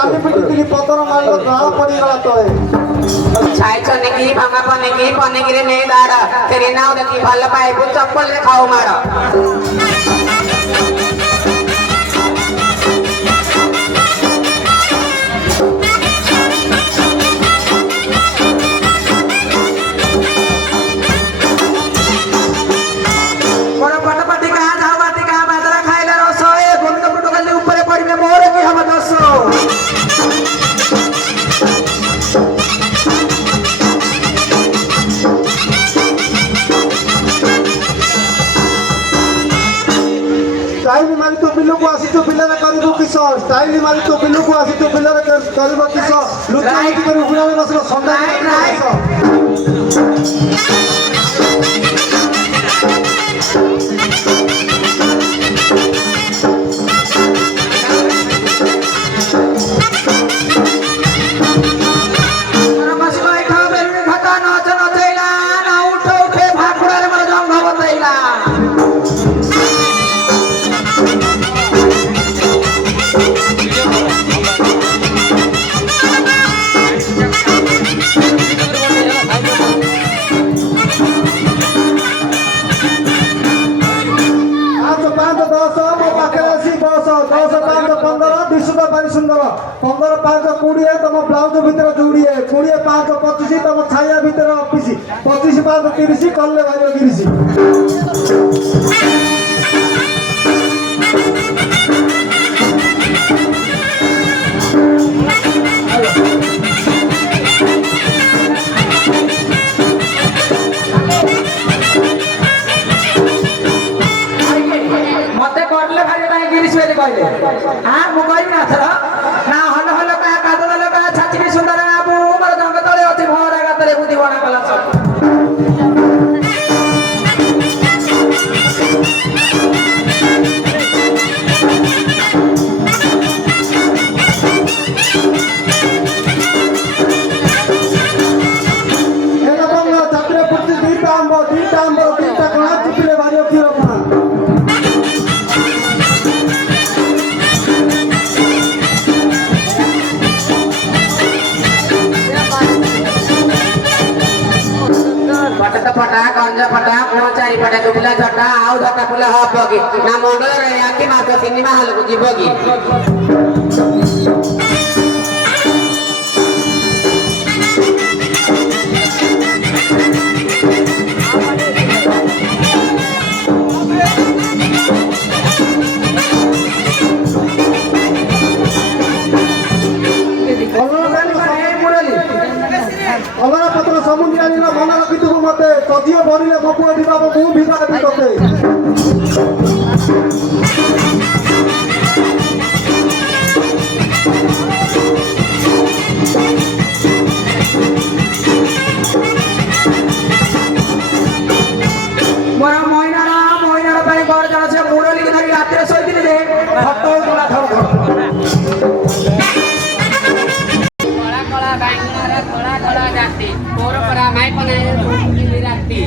काली पिटी पतर मार गाल पड़ी गला तळे छाई छने की भांगा पने की रे नहीं दाड़ा तेरे नाव देखी भल पाए को चप्पल ले खाओ मारो स्टाइल मारी तो बिल्लो को आसी तो बिल्ला करू किसो स्टाइल मारी तो बिल्लो को आसी तो बिल्ला करू किसो लुटा लुटी करू गुना में बसलो संडा सुंदर 15 5 20 तुम ब्लाउज भीतर 20 20 5 25 तुम छाया भीतर 25 5 30 कले भाई 30 मते करले भाई ताई गिरिस बेले कहले हां मु कहि ना थर ना हल हल का कादल हल का छाची सुंदर बाबू मोर जंग तळे अछि भरा गातरे बुद्धि बना कला सब एला बंगला छात्र पुष्टि दीटा आंबो दीटा कणा चिपले भारी फिरो पटत पटा गंज पटा मो चारि पटा दुबला छटा आउ धका फुला हबगी ना मंगल रे आके मातो सिनेमा हॉल को जीवगी अलरा पत्र समुद्र आनिला मन रखितु मते तदियो भरिले बपुआ दिबा मु बिबा दि तते मोर मोइना पाई घर जण से मुरली के धरि रात्रि सोइतिले रे फटो गुला धर कला जाती पोर परा माई पने राती